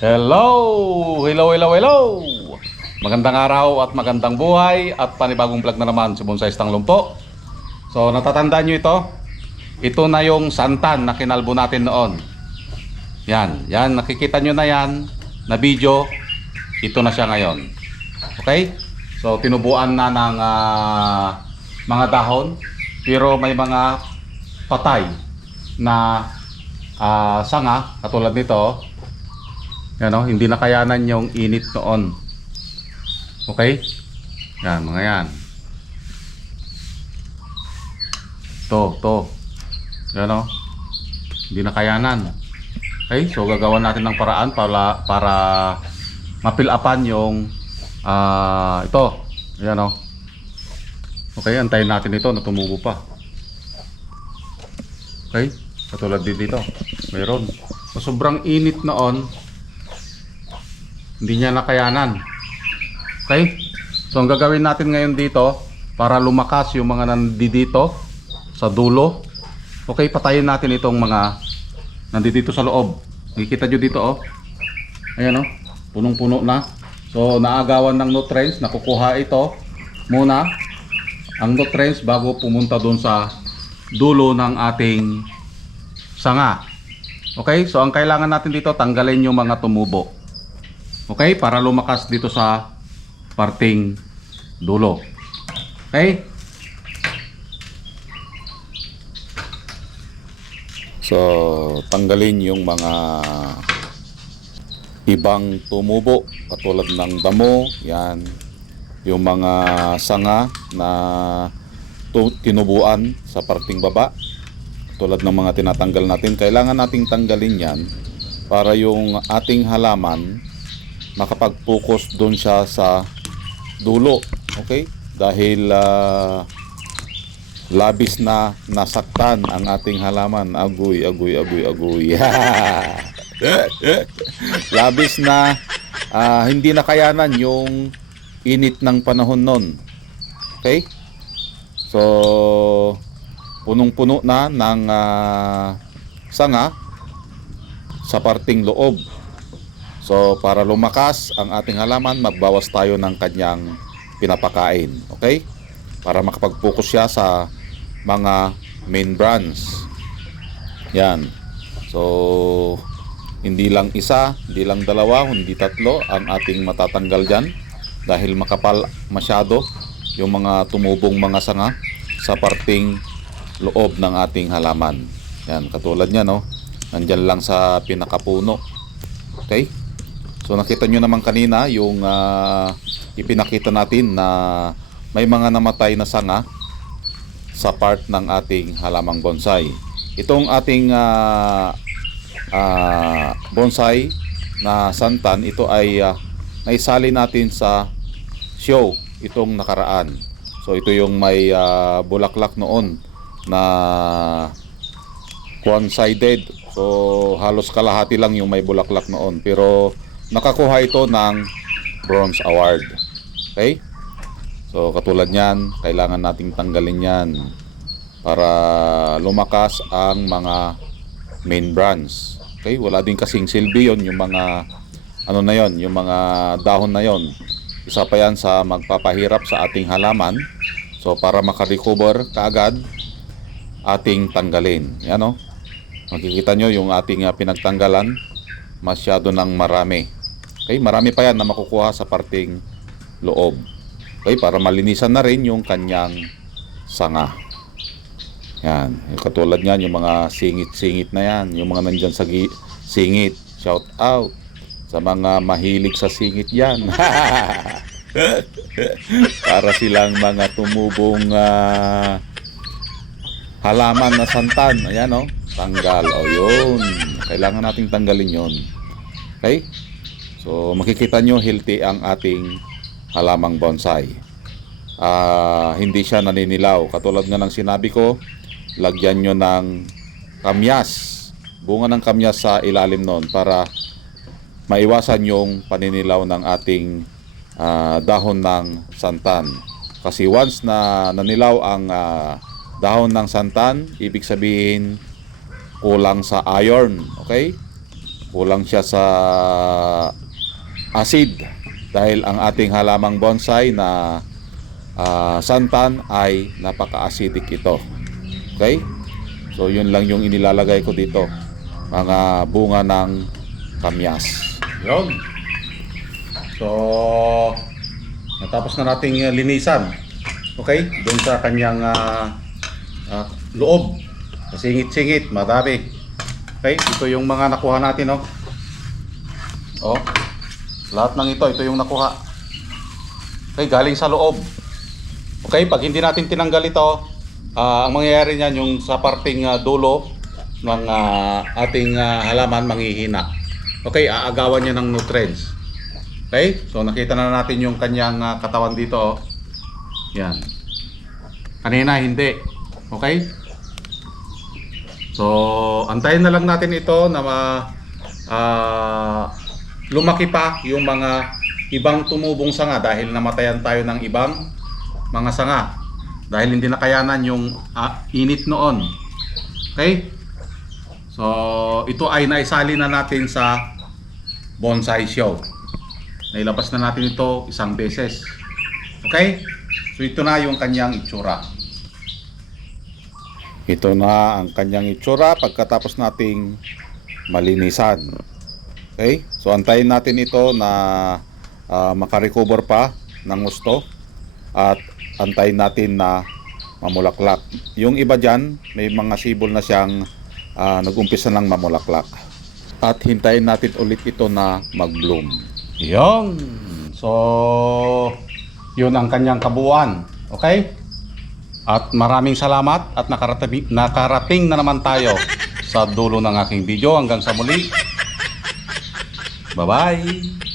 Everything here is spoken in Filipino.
Hello! Hello, hello, hello! Magandang araw at magandang buhay at panibagong vlog na naman si Bonsai Stang Lumpo. So natatandaan nyo ito? Ito na yung santan na kinalbo natin noon. Yan, nakikita nyo na yan na video. Ito na siya ngayon. Okay? So tinubuan na ng mga dahon, pero may mga patay na sanga katulad nito. Yan o, hindi nakayanan yung init noon. Okay? Yan, mga yan. To. Yan o. Hindi nakayanan. Okay? So, gagawa natin ng paraan para mapilapan yung ito. Yan o. Okay, antayin natin ito na tumubo pa. Okay? Katulad din dito. Mayroon. So, sobrang init noon. Hindi niya nakayanan. Okay? So ang gagawin natin ngayon dito para lumakas yung mga nandito sa dulo. Okay, patayin natin itong mga nandito sa loob. Nakikita nyo dito oh. Ayan oh. Punong-puno na. So naagawan ng nutrients. Nakukuha ito muna ang nutrients bago pumunta doon sa dulo ng ating sanga. Okay? So ang kailangan natin dito tanggalin yung mga tumubo. Okay, para lumakas dito sa parting dulo. Okay? So, tanggalin yung mga ibang tumubo katulad ng damo, yan. Yung mga sanga na tinubuan sa parting baba. Tulad ng mga tinatanggal natin, kailangan nating tanggalin yan para yung ating halaman makapag-focus doon siya sa dulo. Okay? Dahil labis na nasaktan ang ating halaman. Agoy. Labis na hindi nakayanan yung init ng panahon nun. Okay? So punong-puno na ng sanga sa parting loob. So para lumakas ang ating halaman, magbawas tayo ng kanyang pinapakain. Okay? Para makapag-focus siya sa mga main branch. Yan. So hindi lang isa, hindi lang dalawa, hindi tatlo ang ating matatanggal dyan. Dahil makapal masyado yung mga tumubong mga sanga sa parting loob ng ating halaman. Yan, katulad niya no. Nandyan lang sa pinakapuno. Okay? So nakita nyo naman kanina yung ipinakita natin na may mga namatay na sanga sa part ng ating halamang bonsai. Itong ating bonsai na santan, ito ay naisali natin sa show itong nakaraan. So ito yung may bulaklak noon na one-sided. So halos kalahati lang yung may bulaklak noon, pero nakakuha ito ng bronze award. Okay? So katulad niyan, kailangan nating tanggalin yan para lumakas ang mga main branch. Okay? Wala din kasing silbi yon yung mga ano na yon, yung mga dahon na yon. Isa pa yan sa magpapahirap sa ating halaman. So para makarecover kaagad, ating tanggalin. Yan o. Makikita nyo yung ating pinagtanggalan, masyado ng marami. Okay, marami pa yan na makukuha sa parting loob. Okay, para malinisan na rin yung kanyang sanga. Yan, katulad niyan yung mga singit-singit na yan, yung mga nandyan sa singit. Shout out sa mga mahilig sa singit yan. Para silang mga tumubong halaman na santan. Ayan o, tanggal. O yun, kailangan nating tanggalin yun. Okay? So makikita nyo healthy ang ating halamang bonsai. Hindi siya naninilaw. Katulad nga ng sinabi ko, lagyan nyo ng kamyas, bunga ng kamyas sa ilalim nun para maiwasan yung paninilaw ng ating dahon ng santan. Kasi once na nanilaw ang dahon ng santan, ibig sabihin kulang sa iron. Okay? kulang siya sa acid dahil ang ating halamang bonsai na santan ay napaka-acidic ito. Okay? So yun lang yung inilalagay ko dito, mga bunga ng kamyas. Yun. So natapos na nating linisan. Okay? Doon sa kanyang loob. Singit-singit, madami. Okay? Ito yung mga nakuha natin, oh. Oh. Lahat ng ito yung nakuha. Okay, galing sa loob. Okay, pag hindi natin tinanggal ito, ang mangyayari niyan yung sa parting dulo ng ating halaman manghihina. Okay, aagawan niya ng nutrients. Okay, so nakita na natin yung kanyang katawan dito. Yan. Kanina hindi. Okay? So, antayin na lang natin ito na lumaki pa yung mga ibang tumubong sanga dahil namatayan tayo ng ibang mga sanga dahil hindi nakayanan yung init noon. Okay? So, ito ay naisali na natin sa bonsai show. Nailabas na natin ito isang beses. Okay? So, ito na yung kanyang itsura. Ito na ang kanyang itsura pagkatapos nating malinisan. Okay? So antayin natin ito na makarecover pa ng gusto at antayin natin na mamulaklak. Yung iba dyan, may mga sibol na siyang nag-umpisa ng mamulaklak. At hintayin natin ulit ito na mag-bloom. Yun! So, yun ang kanyang kabuuan. Okay? At maraming salamat at nakarating na naman tayo sa dulo ng aking video. Hanggang sa muli. Bye-bye!